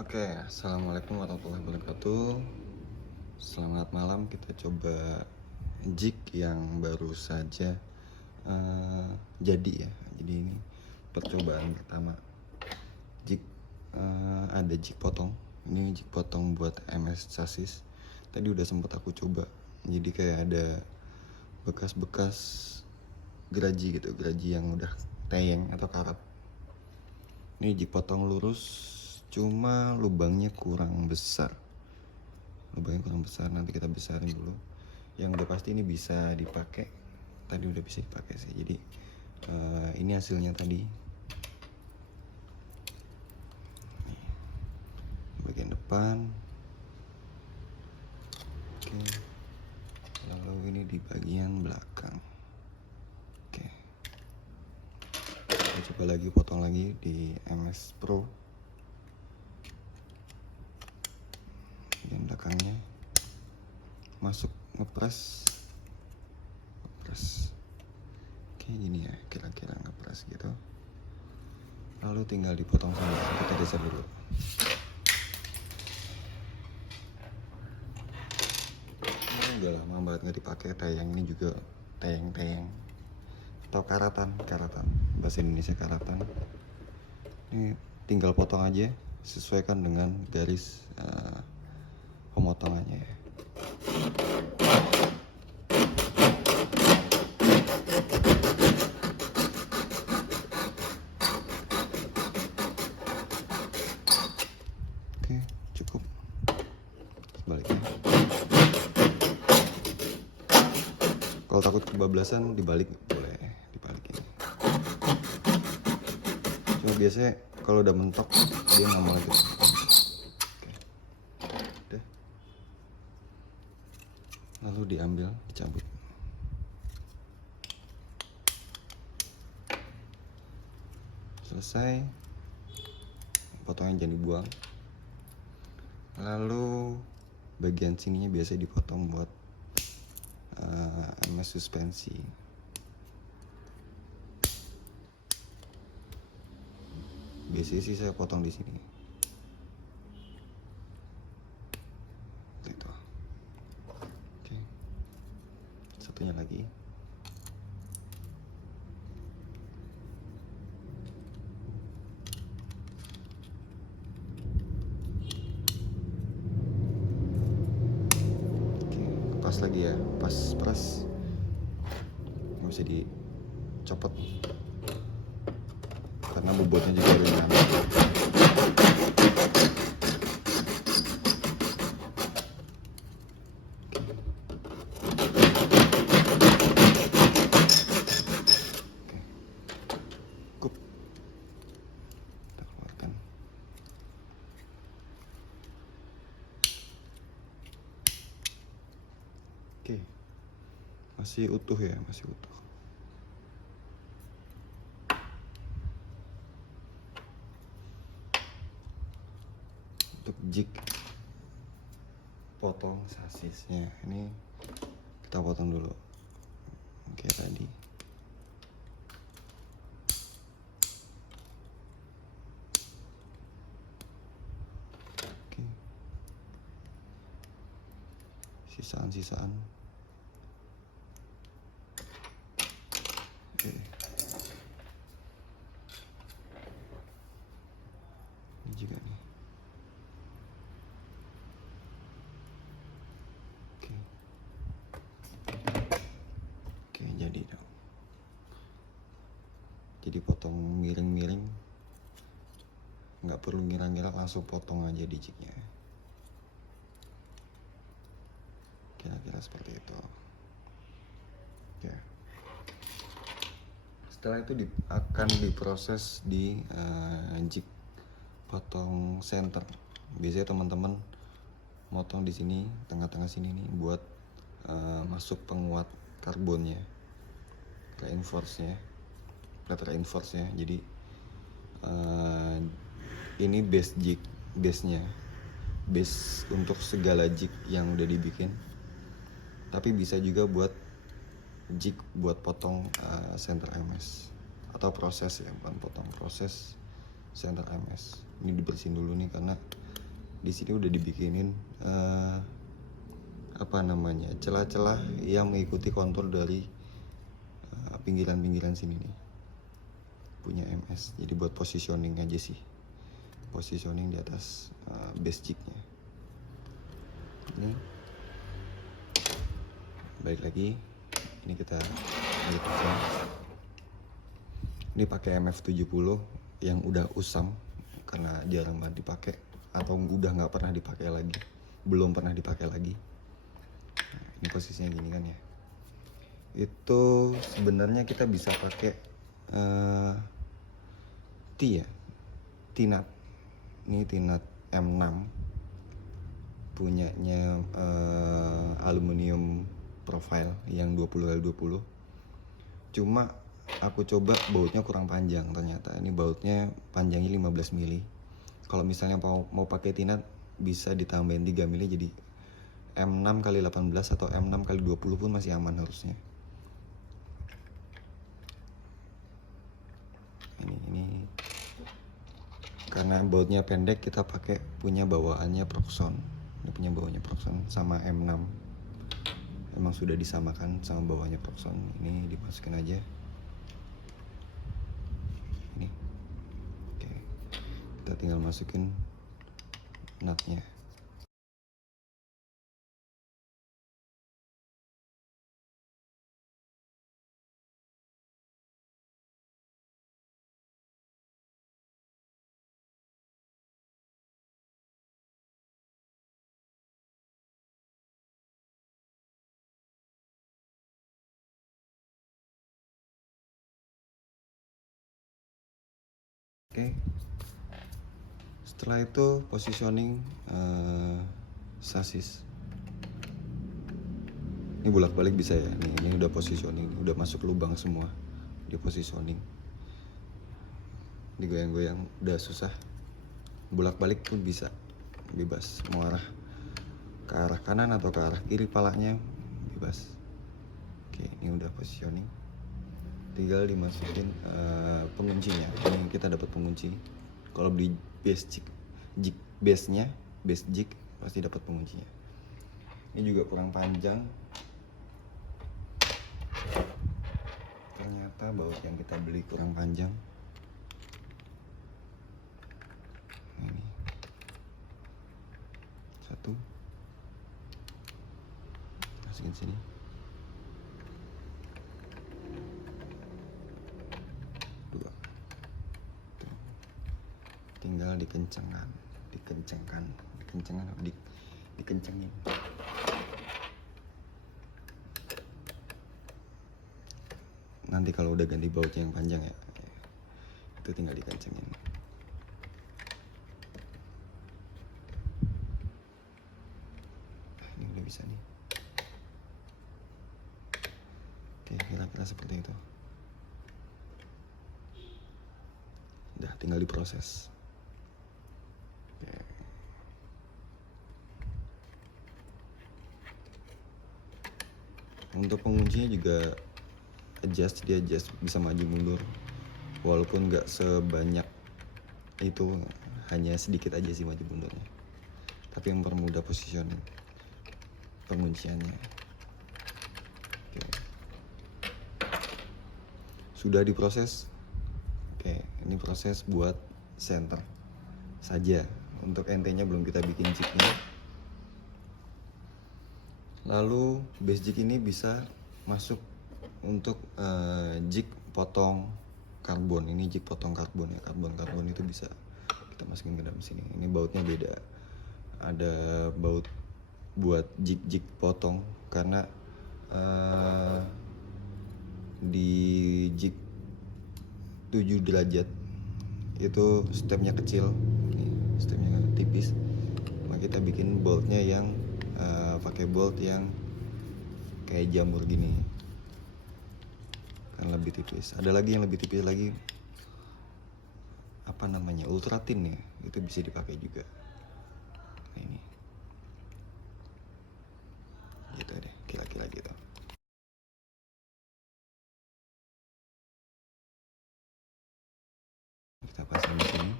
Oke, assalamualaikum warahmatullahi wabarakatuh. Selamat malam. Kita coba jig yang baru saja jadi ya. Jadi ini percobaan pertama. Jig ada jig potong. Ini jig potong buat MS chassis. Tadi udah sempat aku coba. Jadi kayak ada bekas-bekas geraji gitu, geraji yang udah teyeng atau karat. Ini jig potong lurus, cuma lubangnya kurang besar. Nanti kita besarin dulu. Yang udah pasti ini bisa dipakai. Tadi udah bisa dipakai sih. Jadi ini hasilnya tadi. Bagian depan. Oke. Lalu ini di bagian belakang. Oke. Kita coba lagi potong lagi di MS Pro. Bagian belakangnya masuk ngepres. Oke, gini ya, kira-kira ngepres gitu. Lalu tinggal dipotong saja. Kita geser dulu. Ini udah lama banget nggak dipakai. Tayang ini juga tayang atau karatan, bahasa Indonesia karatan. Ini tinggal potong aja, sesuaikan dengan garis pemotongannya ya. Oke, cukup. Sebaliknya. Kalau takut kebablasan dibalik, boleh dibalikin. Cuma biasanya kalau udah mentok dia nggak mau lagi. Oke. Udah. Lalu diambil, dicabut. Selesai. Potongnya jangan dibuang. Lalu bagian sininya biasa dipotong buat MS suspensi. Biasanya sih saya potong di sini. Gitu. Oke. Satunya lagi. Pas lagi ya, pas nggak bisa dicopot karena bobotnya juga udah nyampe. Cukup, kita keluarkan. Oke, masih utuh ya, masih utuh. Untuk jig potong sasisnya ini kita potong dulu. Oke, tadi oke, sisaan oke. Ini juga nih. Oke, jadi dong. Jadi potong miring-miring, nggak perlu ngira-ngira, langsung potong aja di jignya. Kira-kira seperti itu. Oke. Setelah itu akan diproses di jig potong center. Biasanya teman-teman motong di sini, tengah-tengah sini nih, buat masuk penguat karbonnya, plate reinforce-nya. Jadi ini base untuk segala jig yang udah dibikin. Tapi bisa juga buat jig buat potong center MS atau proses ya, bukan potong, proses center MS. Ini dibersihin dulu nih karena di sini udah dibikinin celah-celah yang mengikuti kontur dari pinggiran-pinggiran sini nih, punya MS. Jadi buat positioning aja sih, positioning di atas base jignya. Ini baik lagi, ini kita balik aja. Ini pakai MF70 yang udah usang karena jarang banget dipakai, atau udah nggak pernah dipakai lagi, belum pernah dipakai lagi. Nah, ini posisinya gini kan ya. Itu sebenarnya kita bisa pakai T ya, T-nut. Ini T-nut M6 punyanya aluminium profile yang 20x20. Cuma aku coba bautnya kurang panjang, ternyata ini bautnya panjangnya 15 mili. Kalau misalnya mau pakai T-nut bisa ditambahin 3 mili jadi M6x18 atau M6x20 pun masih aman harusnya. Ini karena bautnya pendek, kita pakai punya bawaannya Proxon. Ini punya bawaannya Proxon sama M6. Emang sudah disamakan sama bawaannya Proxon. Ini dimasukin aja. Ini. Oke. Kita tinggal masukin nutnya. Oke. Setelah itu positioning sasis. Ini bolak-balik bisa ya. Ini udah positioning, udah masuk lubang semua. Dia positioning. Digoyang-goyang udah susah. Bolak-balik pun bisa, bebas. Mau arah ke arah kanan atau ke arah kiri palanya bebas. Oke, ini udah positioning. Tinggal dimasukin penguncinya. Ini kita dapat pengunci. Kalau beli base jig base-nya, base jig pasti dapat penguncinya. Ini juga kurang panjang. Ternyata baut yang kita beli kurang panjang. Ini satu, masukin sini. Dua. Tuh. Tinggal dikencengin. Nanti kalau udah ganti bautnya yang panjang ya, itu tinggal dikencengin. Ini udah bisa nih. Oke, kira-kira seperti itu. Udah tinggal diproses. Oke. Untuk penguncinya juga dia adjust bisa maju mundur, walaupun nggak sebanyak itu, hanya sedikit aja sih maju mundurnya, tapi mempermudah positioning pengunciannya. Oke. Sudah diproses. Oke, ini proses buat center saja. Untuk NT-nya belum kita bikin jignya. Lalu base jig ini bisa masuk untuk jig potong karbon. Ini jig potong karbon ya, karbon itu bisa kita masukin ke dalam sini. Ini bautnya beda, ada baut buat jig potong, karena di jig 7 derajat itu stepnya kecil, ini stepnya tipis, maka kita bikin boltnya yang pakai bolt yang kayak jamur gini, kan lebih tipis. Ada lagi yang lebih tipis lagi, ultra thin ya, itu bisa dipakai juga. Nah, ini gitu deh, kira-kira gitu. Kita pasang di sini.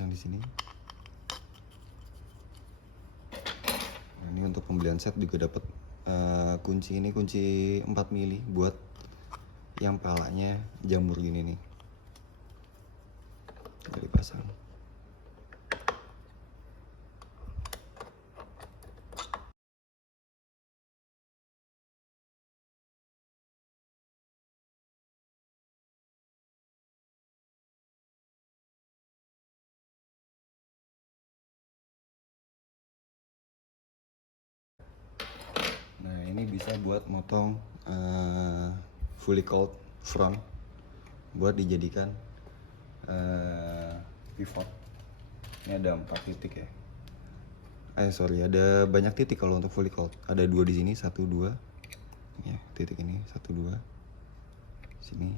pasang di sini. Nah, ini untuk pembelian set juga dapat kunci, ini kunci 4 mili buat yang palanya jamur gini nih. Tinggal dipasang. Nah, ini bisa buat motong fully cold front buat dijadikan pivot. Ini ada 4 titik ya. Sorry, ada banyak titik kalau untuk fully cold. Ada 2 di sini, 1 2. Ya, titik ini 1 2. Sini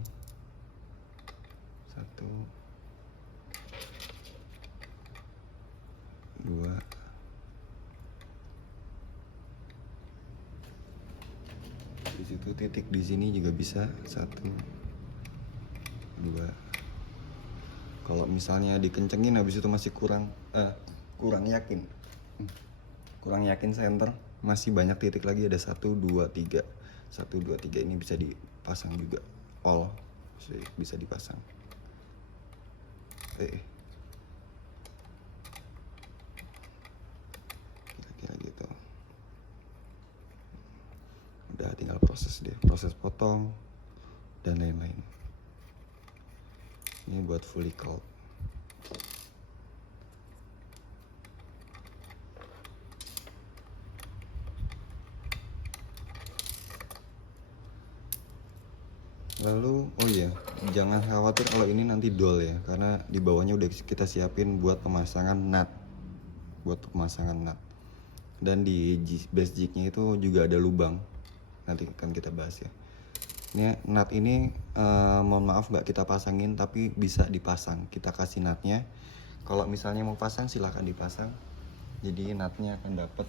1 2. Di situ titik di sini juga bisa 1 2. Kalau misalnya dikencengin habis itu masih kurang yakin. Kurang yakin center, masih banyak titik lagi, ada 1 2 3. 1 2 3 ini bisa dipasang juga. All bisa dipasang. Kira-kira gitu. Udah tinggal proses potong dan lain-lain. Ini buat fully cold. Lalu jangan khawatir kalau ini nanti dol ya, karena di bawahnya udah kita siapin buat pemasangan nut. Dan di base jignya itu juga ada lubang. Nanti akan kita bahas ya. Ini nut ini mohon maaf nggak kita pasangin, tapi bisa dipasang. Kita kasih nutnya. Kalau misalnya mau pasang silahkan dipasang. Jadi nutnya akan dapet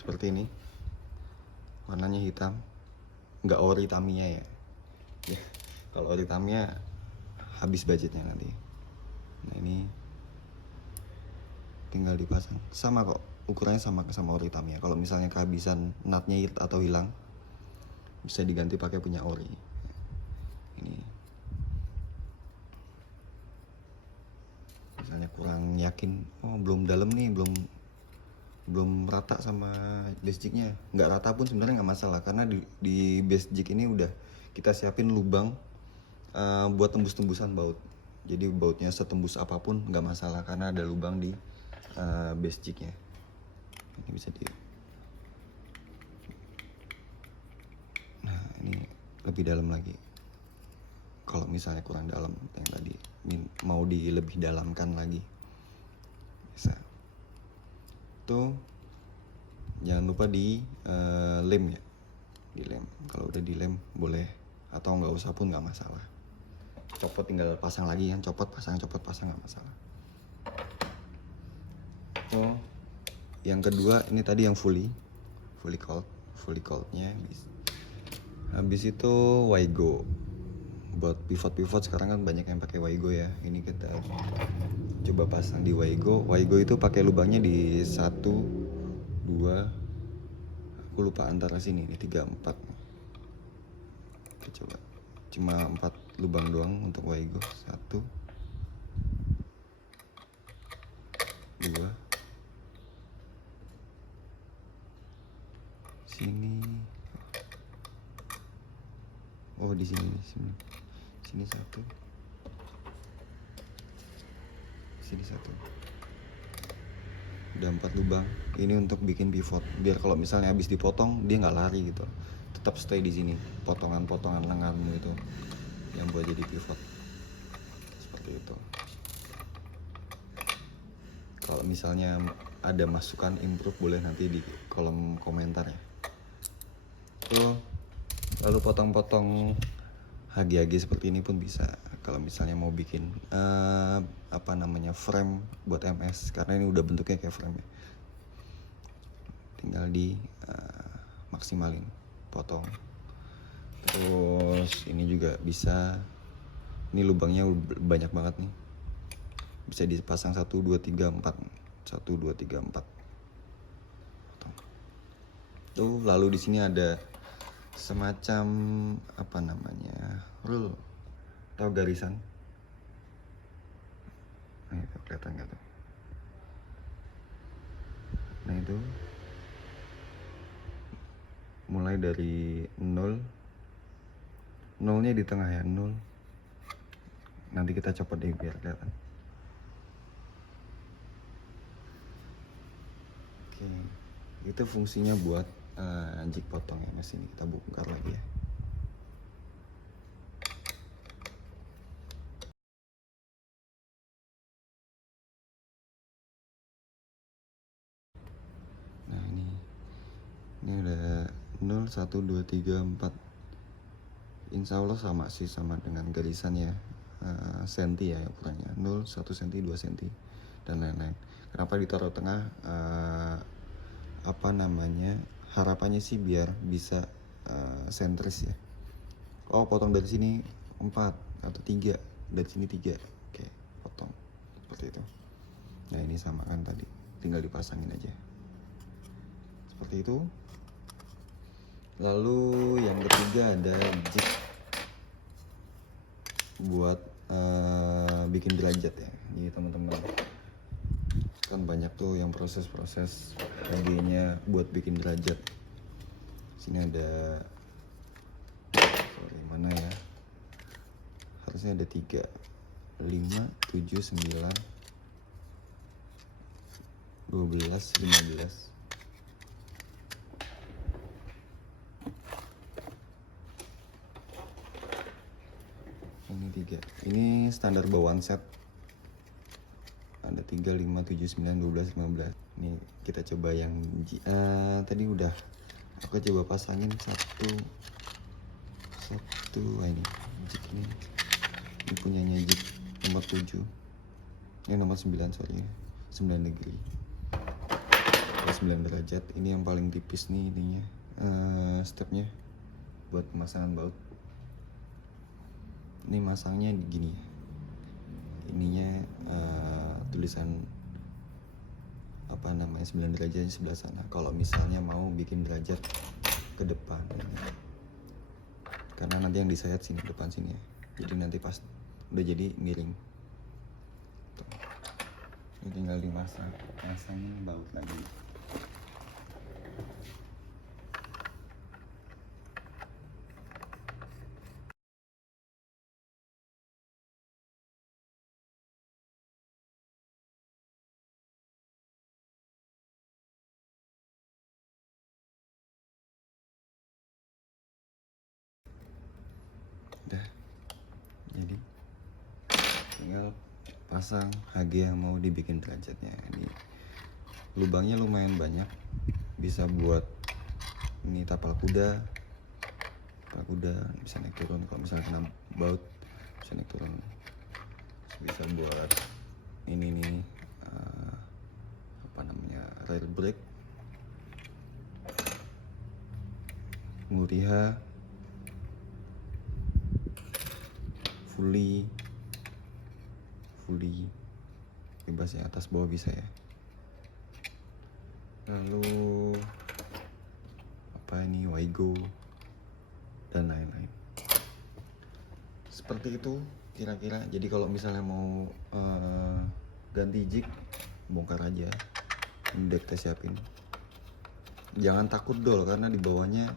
seperti ini, warnanya hitam, nggak ori Tamiya ya. Kalau ori Tamiya habis budgetnya nanti. Nah, ini tinggal dipasang, sama kok ukurannya sama ori Tamiya. Kalau misalnya kehabisan nutnya atau hilang, bisa diganti pakai punya ori. Ini misalnya kurang yakin, belum dalam nih, belum rata sama base jignya. Nggak rata pun sebenarnya nggak masalah, karena di base jig ini udah kita siapin lubang buat tembus-tembusan baut. Jadi bautnya setembus apapun nggak masalah, karena ada lubang di base jignya. Ini bisa Nah, ini lebih dalam lagi. Kalau misalnya kurang dalam yang tadi, mau lebih dalamkan lagi bisa. Tuh, jangan lupa lem ya, dilem. Kalau udah dilem boleh, atau nggak usah pun nggak masalah. Copot tinggal pasang lagi kan, copot pasang nggak masalah. Yang kedua ini tadi yang fully coldnya. Habis itu Waigo. Buat pivot sekarang kan banyak yang pakai Waigo ya. Ini kita coba pasang di Waigo. Waigo itu pakai lubangnya di 1 2, aku lupa antara sini nih, 3 4. Kita coba, cuma 4 lubang doang untuk Waigo. 1 2, sini, di sini 1, sini 1. Udah 4 lubang. Ini untuk bikin pivot, biar kalau misalnya habis dipotong dia nggak lari gitu, tetap stay di sini. Potongan lenganmu itu yang buat jadi pivot seperti itu. Kalau misalnya ada masukan improve, boleh nanti di kolom komentar ya. Lalu potong-potong hagi-hagi seperti ini pun bisa. Kalau misalnya mau bikin frame buat MS, karena ini udah bentuknya kayak frame ya. Tinggal maksimalin, potong. Terus ini juga bisa, ini lubangnya banyak banget nih, bisa dipasang 1 2 3 4, 1 2 3 4 tuh. Lalu di sini ada semacam apa namanya, rule atau garisan. Nah itu kelihatan nggak tuh? Nah itu mulai dari 0, nolnya di tengah ya, 0. Nanti kita copot deh biar kelihatan. Oke, itu fungsinya buat jig potong ya. Mas, ini kita bongkar lagi ya. Nah ini ada 0 1 2 3 4. Insya Allah sama sih, sama dengan garisannya, senti ya ukurannya, 0 1 cm 2 cm dan lain-lain. Kenapa ditaruh tengah? Apa namanya, harapannya sih biar bisa sentris ya. Oh, potong dari sini 4 atau 3, dari sini 3. Oke, potong seperti itu. Nah ini sama kan tadi, tinggal dipasangin aja seperti itu. Lalu yang ketiga ada jig buat bikin derajat ya. Jadi teman-teman kan banyak tuh yang proses-proses nya buat bikin derajat. Sini ada, sorry, mana ya, harusnya ada 3 5 7 9 12 15. Ini 3, ini standar bawaan set. Ada 3 5 7 9 12 15. Ini kita coba yang tadi udah aku coba pasangin satu. Ini jig ini punyanya jig nomor 7, ini nomor 9, sorry, 9 degree, 9 derajat. Ini yang paling tipis nih ininya, stepnya buat pemasangan baut. Ini masangnya gini, ininya tulisan apa namanya 9 derajat di sebelah sana. Kalau misalnya mau bikin derajat ke depan, karena nanti yang disayat sini, depan sini ya, jadi nanti pas udah jadi miring tuh. Ini tinggal dimasang baut lagi. Udah jadi tinggal pasang HG yang mau dibikin derajatnya. Ini lubangnya lumayan banyak, bisa buat ini tapal kuda bisa naik turun. Kalau misalnya kena baut bisa naik turun. Bisa buat ini nih apa namanya, rail brake, Muriha, fully bebas ya, atas bawah bisa ya. Lalu apa ini, Waigo dan lain-lain. Seperti itu kira-kira. Jadi kalau misalnya mau ganti jig, bongkar aja. Ini udah kita siapin. Jangan takut dol, karena di bawahnya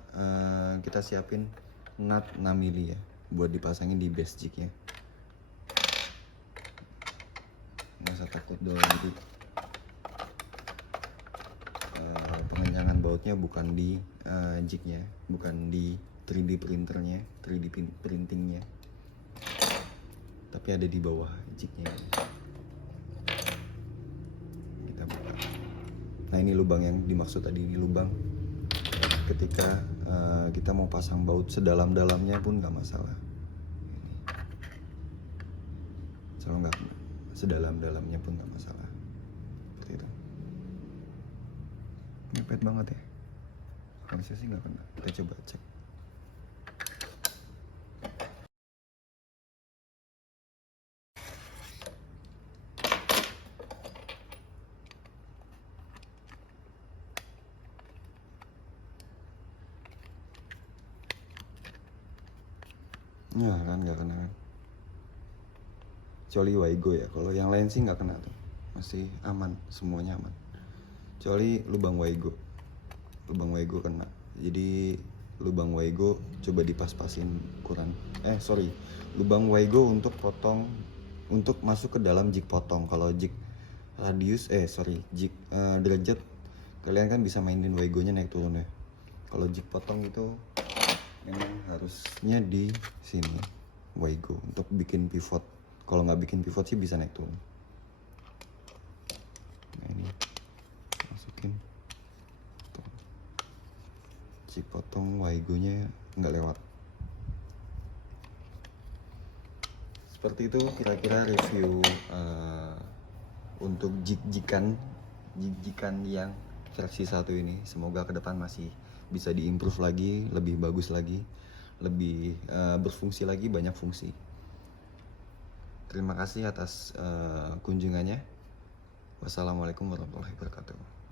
kita siapin nut 6 mili ya, buat dipasangin di base jignya. Nggak usah takut dol. Jadi pengencangan bautnya bukan di jignya, bukan di 3D printernya, 3D printingnya, tapi ada di bawah jignya. Kita buka. Nah ini lubang yang dimaksud tadi, di lubang ketika kita mau pasang baut sedalam-dalamnya pun nggak masalah. Kalau nggak sedalam-dalamnya pun nggak masalah. Seperti itu. Mepet banget ya. harusnya sih nggak kena, kita coba cek. Ya kan nggak kena kan, kecuali Waigo ya. Kalau yang lain sih nggak kena tuh, masih aman, semuanya aman. Kecuali lubang Waigo kena. Jadi lubang Waigo coba dipas-pasin ukuran. Lubang Waigo untuk potong, untuk masuk ke dalam jig potong. Kalau jig radius, jig derajat, kalian kan bisa mainin Waigonya naik turun ya. Kalau jig potong itu memang harusnya di sini Waigo untuk bikin pivot. Kalau nggak bikin pivot sih bisa naik turun. Nah ini masukin, jig potong Waigonya nggak lewat. Seperti itu kira-kira review untuk jig-jigan yang versi 1 ini. Semoga ke depan masih bisa diimprove lagi, lebih bagus lagi, lebih berfungsi lagi, banyak fungsi. Terima kasih atas kunjungannya. Wassalamualaikum warahmatullahi wabarakatuh.